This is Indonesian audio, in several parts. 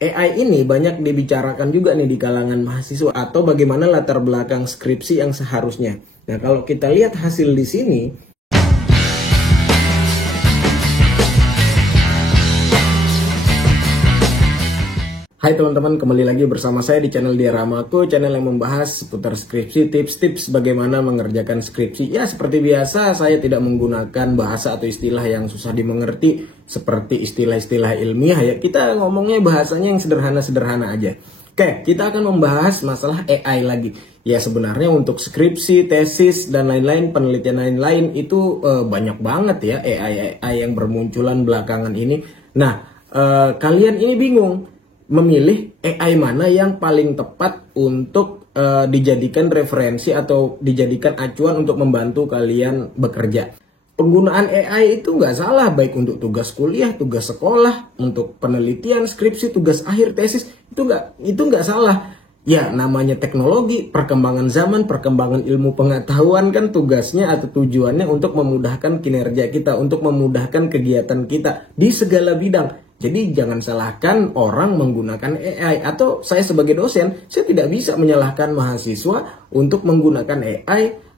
AI ini banyak dibicarakan juga nih di kalangan mahasiswa atau bagaimana latar belakang skripsi yang seharusnya. Nah, kalau kita lihat hasil di sini, hai teman-teman, kembali lagi bersama saya di channel Diaramaku, channel yang membahas seputar skripsi, tips-tips bagaimana mengerjakan skripsi. Ya, seperti biasa, saya tidak menggunakan bahasa atau istilah yang susah dimengerti, seperti istilah-istilah ilmiah ya. Kita ngomongnya bahasanya yang sederhana-sederhana aja. Oke, kita akan membahas masalah AI lagi. Ya, sebenarnya untuk skripsi, tesis, dan lain-lain, penelitian lain-lain itu banyak banget ya AI yang bermunculan belakangan ini. Nah, kalian ini bingung memilih AI mana yang paling tepat untuk dijadikan referensi atau dijadikan acuan untuk membantu kalian bekerja. Penggunaan AI itu nggak salah, baik untuk tugas kuliah, tugas sekolah, untuk penelitian, skripsi, tugas akhir, tesis, itu nggak salah. Ya, namanya teknologi, perkembangan zaman, perkembangan ilmu pengetahuan kan tugasnya atau tujuannya untuk memudahkan kinerja kita, untuk memudahkan kegiatan kita di segala bidang. Jadi jangan salahkan orang menggunakan AI, atau saya sebagai dosen, saya tidak bisa menyalahkan mahasiswa untuk menggunakan AI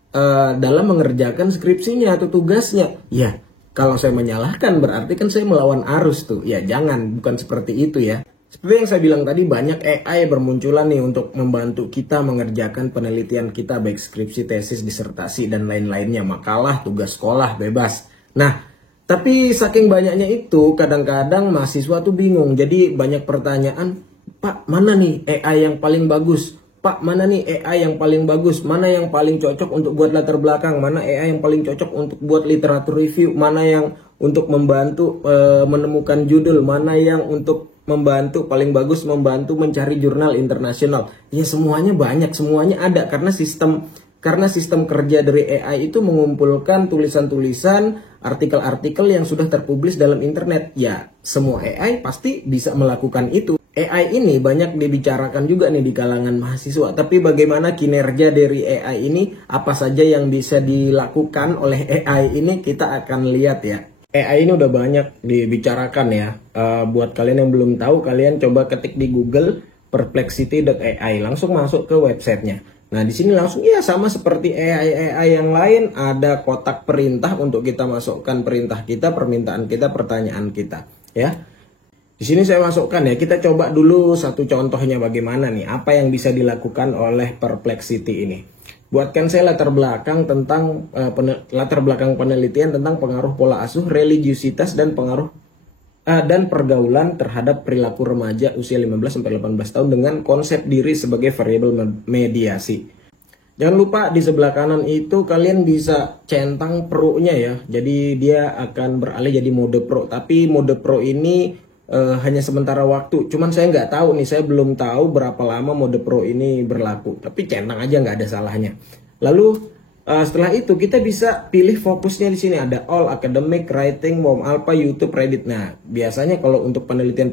dalam mengerjakan skripsinya atau tugasnya. Ya, kalau saya menyalahkan berarti kan saya melawan arus tuh. Ya jangan, bukan seperti itu ya. Seperti yang saya bilang tadi, banyak AI bermunculan nih untuk membantu kita mengerjakan penelitian kita, baik skripsi, tesis, disertasi, dan lain-lainnya, makalah, tugas sekolah, bebas. Nah, tapi saking banyaknya itu, kadang-kadang mahasiswa tuh bingung. Jadi banyak pertanyaan, Pak, mana nih AI yang paling bagus? Pak, mana nih AI yang paling bagus? Mana yang paling cocok untuk buat latar belakang? Mana AI yang paling cocok untuk buat literatur review? Mana yang untuk membantu menemukan judul? Mana yang untuk membantu paling bagus membantu mencari jurnal internasional? Ya semuanya banyak, semuanya ada karena sistem kerja dari AI itu mengumpulkan tulisan-tulisan, artikel-artikel yang sudah terpublis dalam internet. Ya, semua AI pasti bisa melakukan itu. AI ini banyak dibicarakan juga nih di kalangan mahasiswa. Tapi bagaimana kinerja dari AI ini, apa saja yang bisa dilakukan oleh AI ini, kita akan lihat ya. AI ini udah banyak dibicarakan ya. Buat kalian yang belum tahu, kalian coba ketik di Google perplexity.ai, langsung masuk ke websitenya. Nah, di sini langsung ya sama seperti AI yang lain, ada kotak perintah untuk kita masukkan perintah kita, permintaan kita, pertanyaan kita, ya. Di sini saya masukkan ya. Kita coba dulu satu contohnya bagaimana nih, apa yang bisa dilakukan oleh Perplexity ini. Buatkan saya latar belakang tentang latar belakang penelitian tentang pengaruh pola asuh, religiusitas, dan pengaruh dan pergaulan terhadap perilaku remaja usia 15-18 tahun dengan konsep diri sebagai variabel mediasi. Jangan lupa di sebelah kanan itu kalian bisa centang pro-nya ya. Jadi dia akan beralih jadi mode pro. Tapi mode pro ini hanya sementara waktu. Cuman saya nggak tahu nih, saya belum tahu berapa lama mode pro ini berlaku. Tapi centang aja, nggak ada salahnya. Lalu setelah itu kita bisa pilih fokusnya di sini, ada all, academic, writing, warm alpha, YouTube, Reddit. Nah, biasanya kalau untuk penelitian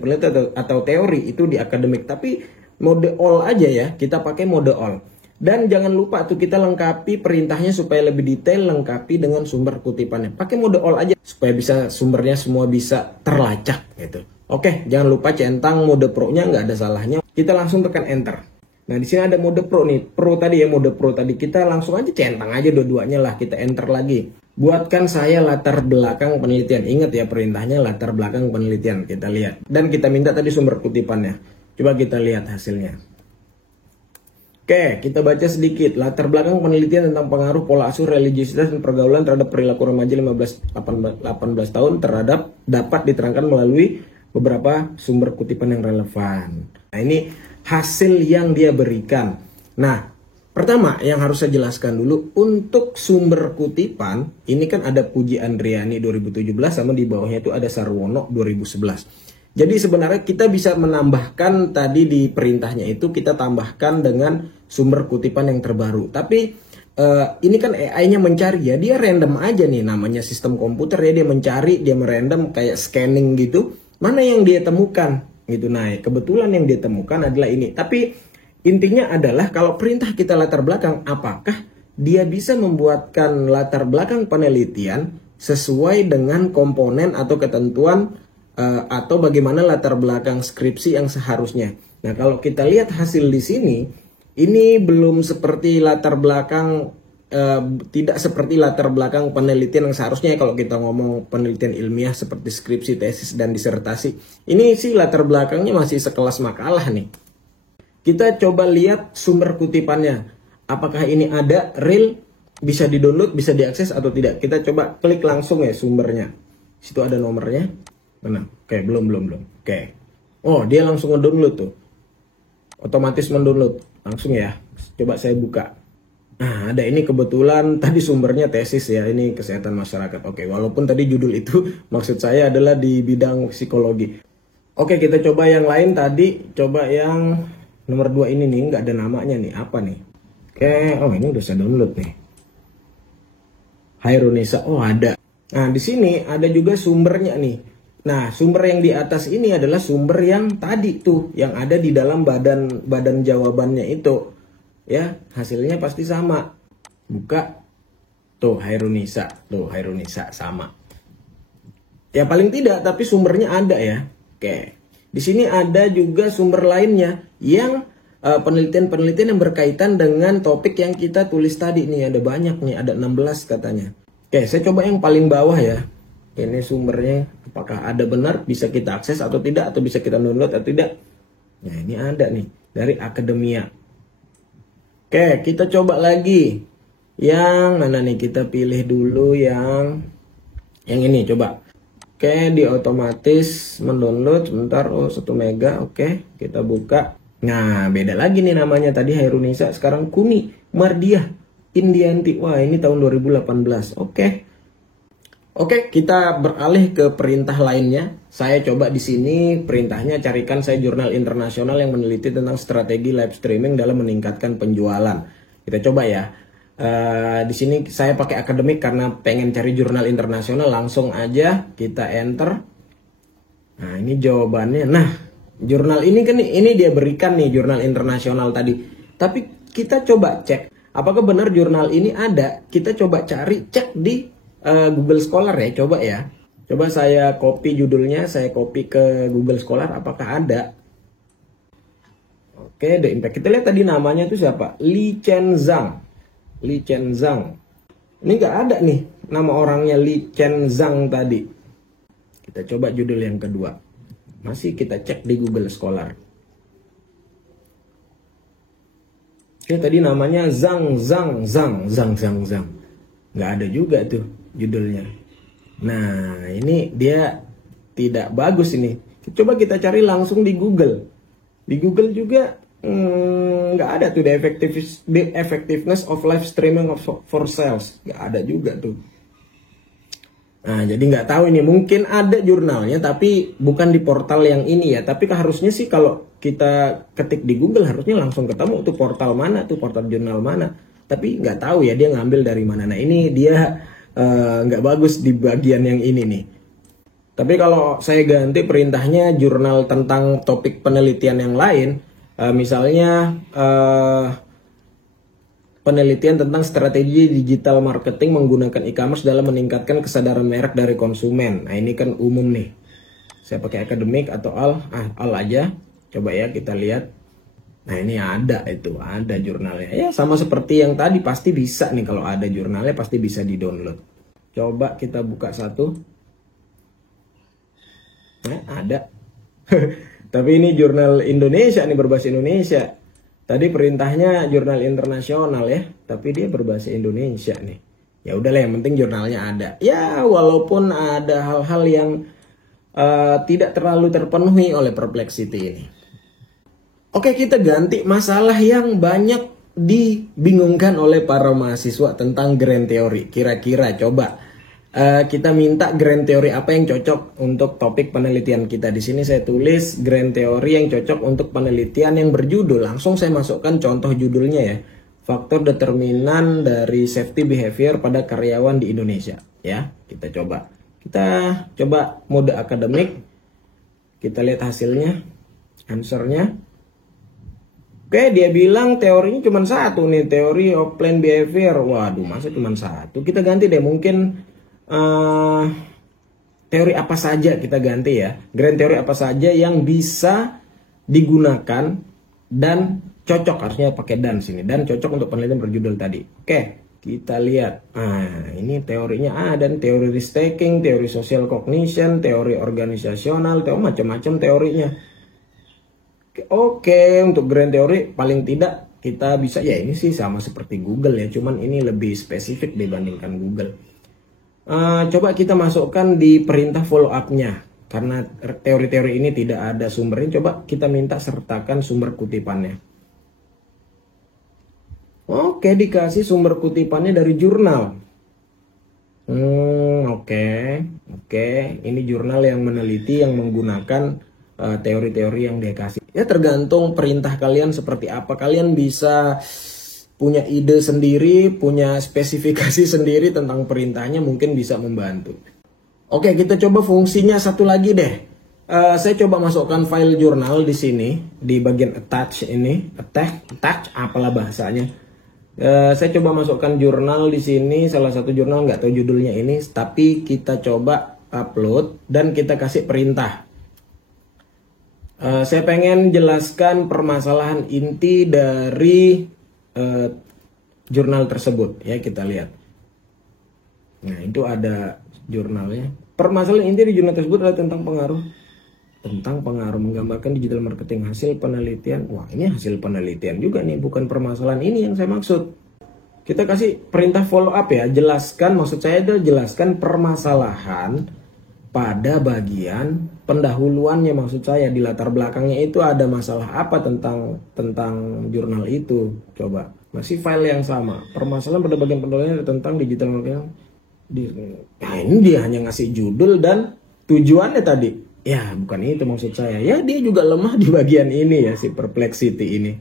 atau teori itu di academic, tapi mode all aja ya, kita pakai mode all. Dan jangan lupa tuh kita lengkapi perintahnya supaya lebih detail, lengkapi dengan sumber kutipannya. Pakai mode all aja supaya bisa sumbernya semua bisa terlacak gitu. Oke, jangan lupa centang mode pro-nya, nggak ada salahnya. Kita langsung tekan enter. Nah, di sini ada mode pro nih, pro tadi ya, mode pro tadi. Kita langsung aja centang aja dua-duanya lah, kita enter lagi. Buatkan saya latar belakang penelitian. Ingat ya perintahnya latar belakang penelitian, kita lihat. Dan kita minta tadi sumber kutipannya. Coba kita lihat hasilnya. Oke, kita baca sedikit. Latar belakang penelitian tentang pengaruh pola asuh, religiusitas, dan pergaulan terhadap perilaku remaja 15-18 tahun dapat diterangkan melalui beberapa sumber kutipan yang relevan. Nah, ini hasil yang dia berikan. Nah, pertama yang harus saya jelaskan dulu, untuk sumber kutipan ini kan ada Puji Andriani 2017 sama di bawahnya itu ada Sarwono 2011. Jadi sebenarnya kita bisa menambahkan tadi di perintahnya itu, kita tambahkan dengan sumber kutipan yang terbaru. Tapi ini kan AI-nya mencari ya, dia random aja nih, namanya sistem komputer ya, dia mencari, dia merandom kayak scanning gitu. Mana yang dia temukan gitu. Nah, kebetulan yang dia temukan adalah ini. Tapi intinya adalah kalau perintah kita latar belakang, apakah dia bisa membuatkan latar belakang penelitian sesuai dengan komponen atau ketentuan atau bagaimana latar belakang skripsi yang seharusnya. Nah, kalau kita lihat hasil di sini, ini belum seperti latar belakang, tidak seperti latar belakang penelitian yang seharusnya. Kalau kita ngomong penelitian ilmiah seperti skripsi, tesis, dan disertasi, ini sih latar belakangnya masih sekelas makalah nih. Kita coba lihat sumber kutipannya. Apakah ini ada, real, bisa di-download, bisa diakses atau tidak. Kita coba klik langsung ya sumbernya. Situ ada nomornya. Mana? Oke, belum. Oke. Oh, dia langsung nge-download tuh. Otomatis mendownload. Langsung ya. Coba saya buka. Nah, ada ini kebetulan tadi sumbernya tesis ya. Ini kesehatan masyarakat. Oke, walaupun tadi judul itu maksud saya adalah di bidang psikologi. Oke, kita coba yang lain tadi. Coba yang nomor 2 ini nih. Nggak ada namanya nih. Apa nih? Oke, oh ini udah saya download nih. Hairunisa. Oh, ada. Nah, di sini ada juga sumbernya nih. Nah, sumber yang di atas ini adalah sumber yang tadi tuh, yang ada di dalam badan jawabannya itu. Ya, hasilnya pasti sama. Buka. Tuh, Hairunisa sama. Ya paling tidak, tapi sumbernya ada ya. Oke. Di sini ada juga sumber lainnya yang penelitian-penelitian yang berkaitan dengan topik yang kita tulis tadi nih. Ada banyak nih, ada 16 katanya. Oke, saya coba yang paling bawah ya. Ini sumbernya, apakah ada benar, bisa kita akses atau tidak, atau bisa kita download atau tidak. Nah, ini ada nih, dari Akademia. Oke, kita coba lagi. Yang mana nih, kita pilih dulu yang ini, coba. Oke, di otomatis mendownload, sebentar, oh 1 mega, oke, kita buka. Nah, beda lagi nih namanya, tadi Hairunisa, sekarang Kuni Mardiah Indianti. Wah, ini tahun 2018. Oke, kita beralih ke perintah lainnya. Saya coba di sini perintahnya carikan saya jurnal internasional yang meneliti tentang strategi live streaming dalam meningkatkan penjualan. Kita coba ya. Di sini saya pakai akademik karena pengen cari jurnal internasional, langsung aja kita enter. Nah, ini jawabannya. Nah, jurnal ini kan ini dia berikan nih jurnal internasional tadi. Tapi kita coba cek apakah benar jurnal ini ada. Kita coba cari, cek di Google Scholar ya, coba ya. Coba saya copy judulnya, saya copy ke Google Scholar, apakah ada. Oke, The Impact. Kita lihat tadi namanya itu siapa? Li Chen Zhang. Ini nggak ada nih nama orangnya Li Chen Zhang tadi. Kita coba judul yang kedua. Masih kita cek di Google Scholar. Oke, tadi namanya Zhang. Nggak ada juga tuh judulnya. Nah, ini dia tidak bagus ini. Coba kita cari langsung di Google. Di Google juga nggak ada tuh the effectiveness of live streaming for sales. Nggak ada juga tuh. Nah, jadi nggak tahu ini, mungkin ada jurnalnya tapi bukan di portal yang ini ya. Tapi harusnya sih kalau kita ketik di Google harusnya langsung ketemu tuh portal mana tuh, portal jurnal mana. Tapi nggak tahu ya dia ngambil dari mana. Nah, ini dia nggak bagus di bagian yang ini nih. Tapi kalau saya ganti perintahnya jurnal tentang topik penelitian yang lain, misalnya penelitian tentang strategi digital marketing menggunakan e-commerce dalam meningkatkan kesadaran merek dari konsumen. Nah, ini kan umum nih. Saya pakai akademik atau al aja. Coba ya kita lihat. Nah, ini ada jurnalnya. Ya sama seperti yang tadi, pasti bisa nih kalau ada jurnalnya pasti bisa di-download. Coba kita buka satu. Nah, ada. Tapi ini jurnal Indonesia nih, berbahasa Indonesia. Tadi perintahnya jurnal internasional ya, tapi dia berbahasa Indonesia nih. Ya udahlah, yang penting jurnalnya ada. Ya walaupun ada hal-hal yang tidak terlalu terpenuhi oleh Perplexity ini. Oke, kita ganti masalah yang banyak dibingungkan oleh para mahasiswa tentang grand theory. Kira-kira coba kita minta grand theory apa yang cocok untuk topik penelitian kita. Di sini saya tulis grand theory yang cocok untuk penelitian yang berjudul. Langsung saya masukkan contoh judulnya ya. Faktor determinan dari safety behavior pada karyawan di Indonesia. Ya, kita coba. Kita coba mode akademik. Kita lihat hasilnya, answernya. Oke, dia bilang teorinya cuma satu nih, teori of planned behavior. Waduh, masa cuma satu? Kita ganti deh, mungkin teori apa saja kita ganti ya. Grand teori apa saja yang bisa digunakan dan cocok, harusnya pakai dan sini, dan cocok untuk penelitian berjudul tadi. Oke, kita lihat. Nah, ini teorinya dan teori risk taking, teori social cognition, teori organisasional, teori macam-macam teorinya. Oke, untuk grand teori paling tidak kita bisa, ya ini sih sama seperti Google ya, cuman ini lebih spesifik dibandingkan Google. Coba kita masukkan di perintah follow up-nya. Karena teori-teori ini tidak ada sumbernya, coba kita minta sertakan sumber kutipannya. Oke, dikasih sumber kutipannya dari jurnal. Oke. Ini jurnal yang meneliti, yang menggunakan teori-teori yang dia kasih. Ya tergantung perintah kalian seperti apa. Kalian bisa punya ide sendiri, punya spesifikasi sendiri tentang perintahnya, mungkin bisa membantu. Oke, kita coba fungsinya satu lagi deh. Saya coba masukkan file jurnal di sini, di bagian attach ini, attach, apalah bahasanya. Saya coba masukkan jurnal di sini, salah satu jurnal, nggak tahu judulnya ini, tapi kita coba upload dan kita kasih perintah. Saya pengen jelaskan permasalahan inti dari jurnal tersebut ya, kita lihat. Nah, itu ada jurnalnya. Permasalahan inti di jurnal tersebut adalah tentang pengaruh menggambarkan digital marketing hasil penelitian. Wah, ini hasil penelitian juga nih, bukan permasalahan ini yang saya maksud. Kita kasih perintah follow up ya, jelaskan, maksud saya adalah jelaskan permasalahan pada bagian pendahuluannya, maksud saya di latar belakangnya itu ada masalah apa tentang jurnal itu. Coba masih file yang sama, permasalahan pada bagian pendahuluannya tentang digital marketing. Nah, ini dia hanya ngasih judul dan tujuannya tadi. Ya bukan itu maksud saya. Ya dia juga lemah di bagian ini ya, si perplexity ini.